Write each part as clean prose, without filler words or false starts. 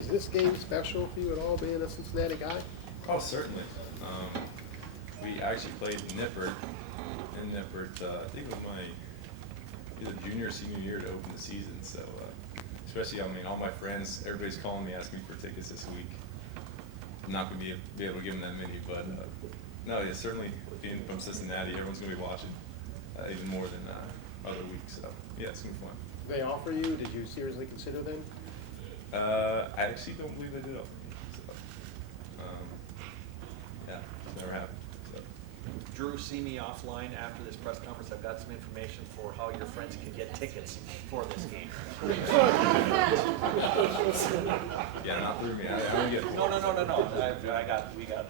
Is this game special for you at all, being a Cincinnati guy? Oh, certainly. We actually played Nippert, I think it was my either junior or senior year to open the season. So, especially, I mean, all my friends, everybody's calling me, asking me for tickets this week. I'm not going to be able to give them that many, but no, yeah, certainly being from Cincinnati, everyone's going to be watching even more than other weeks. So, yeah, it's going to be fun. They offer you? Did you seriously consider them? I actually don't believe they did offer me. So, yeah, it's never happened. So. Drew, see me offline after this press conference. I've got some information for how your friends can get tickets for this game. Yeah, not through me. I don't get. No. We got it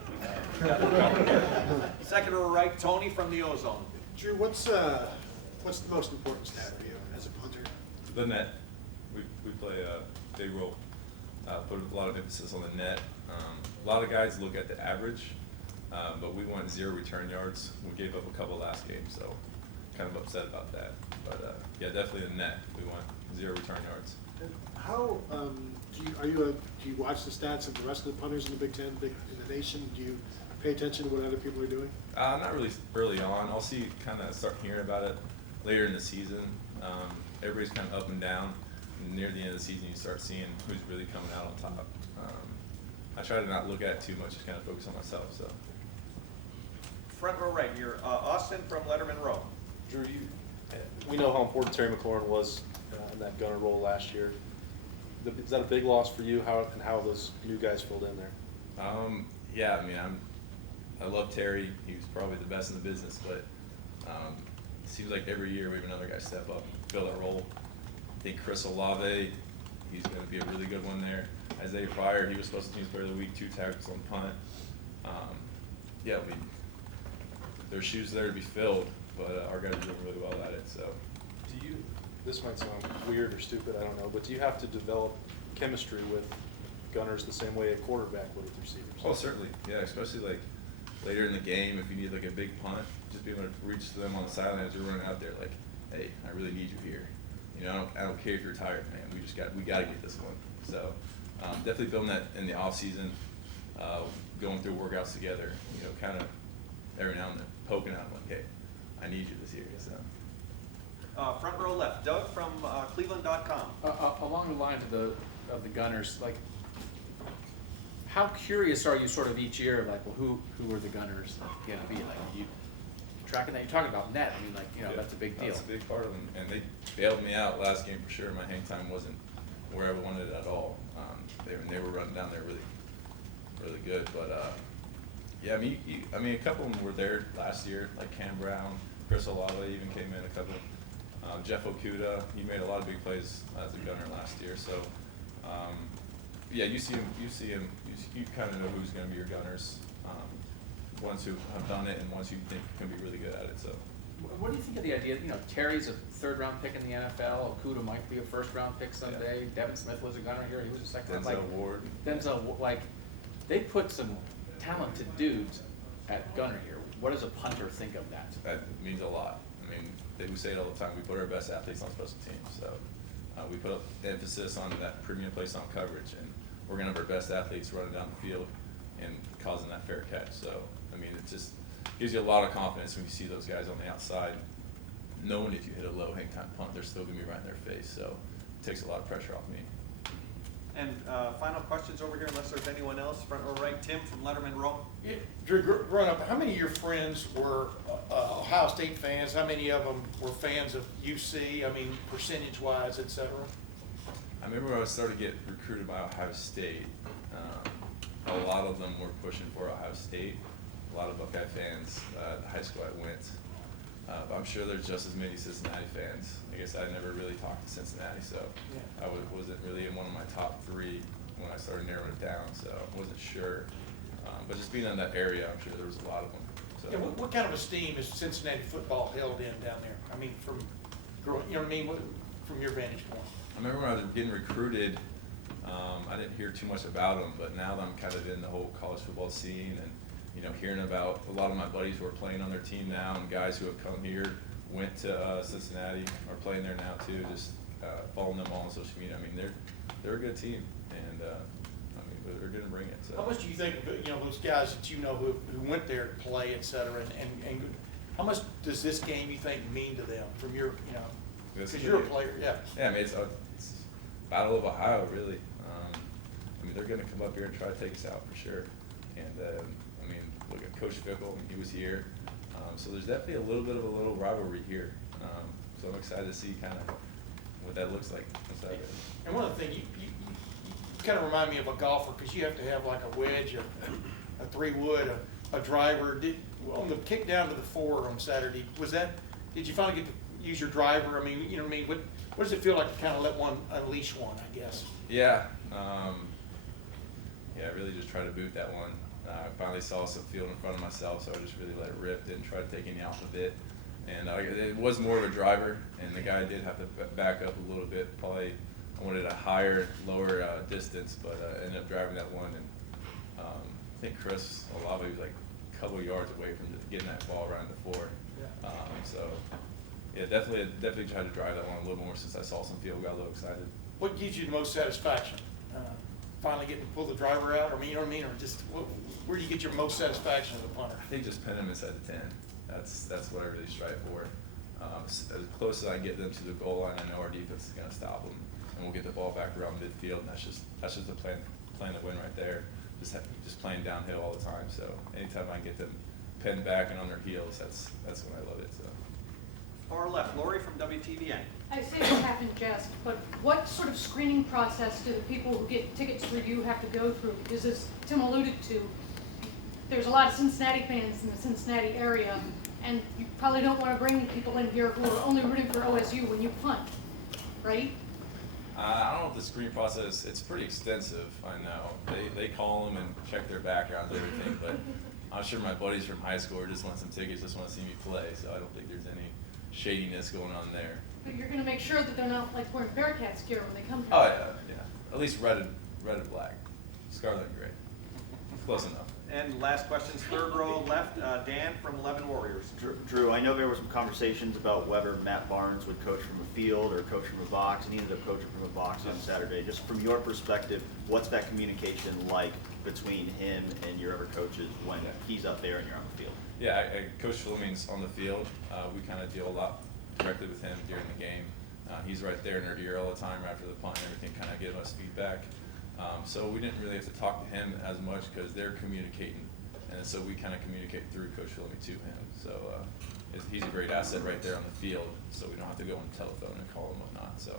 covered here. Second row right, Tony from the Ozone. Drew, what's the most important stat for you as a punter? The net. We play big role. Put a lot of emphasis on the net. A lot of guys look at the average, but we won 0 return yards. We gave up a couple last game, so kind of upset about that. But yeah, definitely the net. We won 0 return yards. And how do you watch the stats of the rest of the punters in the Big Ten, in the nation? Do you pay attention to what other people are doing? Not really early on. I'll see, kind of start hearing about it later in the season. Everybody's kind of up and down. And near the end of the season, you start seeing who's really coming out on top. I try to not look at it too much, just kind of focus on myself. So. Front row right, you're Austin from Letterman Row. Drew, we know how important Terry McLaurin was in that gunner role last year. Is that a big loss for you? How those new guys filled in there? Yeah, I mean, I love Terry. He was probably the best in the business, but it seems like every year we have another guy step up, fill that role. I think Chris Olave, he's going to be a really good one there. Isaiah Pryor, he was supposed to be Player of the Week, 2 tackles on punt. Yeah, I mean, there's shoes there to be filled, but our guys are doing really well at it. So, This might sound weird or stupid, I don't know, but do you have to develop chemistry with gunners the same way a quarterback would with receivers? Oh, certainly, yeah, especially like later in the game, if you need like a big punt, just being able to reach to them on the sideline as you're running out there, like, hey, I really need you here. You know, I don't care if you're tired, man. We got to get this one. So, definitely building that in the off season, going through workouts together. You know, kind of every now and then poking out like, hey, I need you this year. So. Front row left, Doug from Cleveland.com. Along the lines of the Gunners, like, how curious are you sort of each year, like, well, who are the Gunners going to be? Like, you tracking that? You're talking about net. I mean, like, you know, yeah, that's a big deal. That's a big part of them, and they bailed me out last game for sure. My hang time wasn't where I wanted it at all. They were running down there really good, but yeah, I mean, a couple of them were there last year, like Cam Brown, Chris Olave even came in a couple. Jeff Okuda, he made a lot of big plays as a gunner last year. So, yeah, you see him, you kind of know who's going to be your gunners. Ones who have done it and ones who think can be really good at it. So, what do you think of the idea? You know, Terry's a 3rd-round pick in the NFL. Okuda might be a 1st-round pick someday. Yeah. Devin Smith was a gunner here. He was a 2nd round. Denzel Ward. Denzel, like, they put some talented dudes at gunner here. What does a punter think of that? That means a lot. I mean, we say it all the time. We put our best athletes on special teams. So we put up emphasis on that premium place on coverage, and we're going to have our best athletes running down the field and causing that fair catch. So, I mean, it just gives you a lot of confidence when you see those guys on the outside, knowing if you hit a low hang time punt, they're still going to be right in their face. So it takes a lot of pressure off me. And final questions over here, unless there's anyone else. Front row right, Tim from Letterman Row. Yeah, Drew, growing up, how many of your friends were Ohio State fans? How many of them were fans of UC? I mean, percentage-wise, et cetera. I remember when I started to get recruited by Ohio State, a lot of them were pushing for Ohio State. A lot of Buckeye fans. The high school I went. But I'm sure there's just as many Cincinnati fans. I guess I never really talked to Cincinnati, so yeah. I wasn't really in one of my top 3 when I started narrowing it down, so I wasn't sure. But just being in that area, I'm sure there was a lot of them. So. Yeah, what kind of esteem is Cincinnati football held in down there? I mean, from growing, you know what I mean, from your vantage point. I remember when I was getting recruited, I didn't hear too much about them, but now that I'm kind of in the whole college football scene and hearing about a lot of my buddies who are playing on their team now and guys who have come here, went to Cincinnati, are playing there now too, just following them all on social media. I mean, they're a good team, and to bring it, so. How much do you think, you know, those guys that you know who went there to play, et cetera, and how much does this game, you think, mean to them from your, you know, This because you're a game? player, yeah. Yeah, I mean, it's Battle of Ohio, really. I mean, they're gonna come up here and try to take us out for sure. And, I mean, look at Coach Fickle, I mean, he was here. So there's definitely a little bit of a little rivalry here. So I'm excited to see kind of what that looks like. And one of the things, you kind of remind me of a golfer, because you have to have like a wedge, a 3-wood, a driver. On the kick down to the 4 on Saturday, did you finally get to use your driver? I mean, you know what I mean? What does it feel like to kind of let one unleash one, I guess? Yeah. Yeah, I really just tried to boot that one. I finally saw some field in front of myself, so I just really let it rip, didn't try to take any off of it. And it was more of a driver, and the guy did have to back up a little bit. Probably I wanted a higher, lower distance, but ended up driving that one. And I think Chris Olave was like a couple yards away from getting that ball around the 4. So yeah, definitely tried to drive that one a little more since I saw some field, got a little excited. What gives you the most satisfaction? Finally getting to pull the driver out, or you know what I mean, or just where do you get your most satisfaction as a punter? I think just pin them inside the 10. That's what I really strive for. As close as I can get them to the goal line, I know our defense is going to stop them, and we'll get the ball back around midfield. And that's just the plan to win right there. Just playing downhill all the time. So anytime I can get them pinned back and on their heels, that's when I love it. So. Far left, Lori from WTVN. I say this half in jest, but what sort of screening process do the people who get tickets through you have to go through? Because as Tim alluded to, there's a lot of Cincinnati fans in the Cincinnati area, and you probably don't want to bring people in here who are only rooting for OSU when you punt, right? I don't know if the screening process, it's pretty extensive, I know. They call them and check their backgrounds and everything, but I'm sure my buddies from high school just want some tickets, just want to see me play, so I don't think there's any shadiness going on there. But you're going to make sure that they're not like wearing Bearcats gear when they come here. Oh yeah. At least red and black. Scarlet and gray. Close enough. And last questions, third row left, Dan from 11 Warriors. Drew, I know there were some conversations about whether Matt Barnes would coach from a field or coach from a box, and he ended up coaching from a box on Saturday. Just from your perspective, what's that communication like between him and your other coaches when he's up there and you're on the field? Yeah, Coach Fleming's on the field. We kind of deal a lot directly with him during the game. He's right there in our ear all the time after the punt and everything, kind of giving us feedback. So we didn't really have to talk to him as much because they're communicating, and so we kind of communicate through Coach Fleming to him. So he's a great asset right there on the field, so we don't have to go on the telephone and call him and whatnot. So,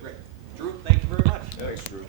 Great. Drew, thank you very much. Thanks, Drew.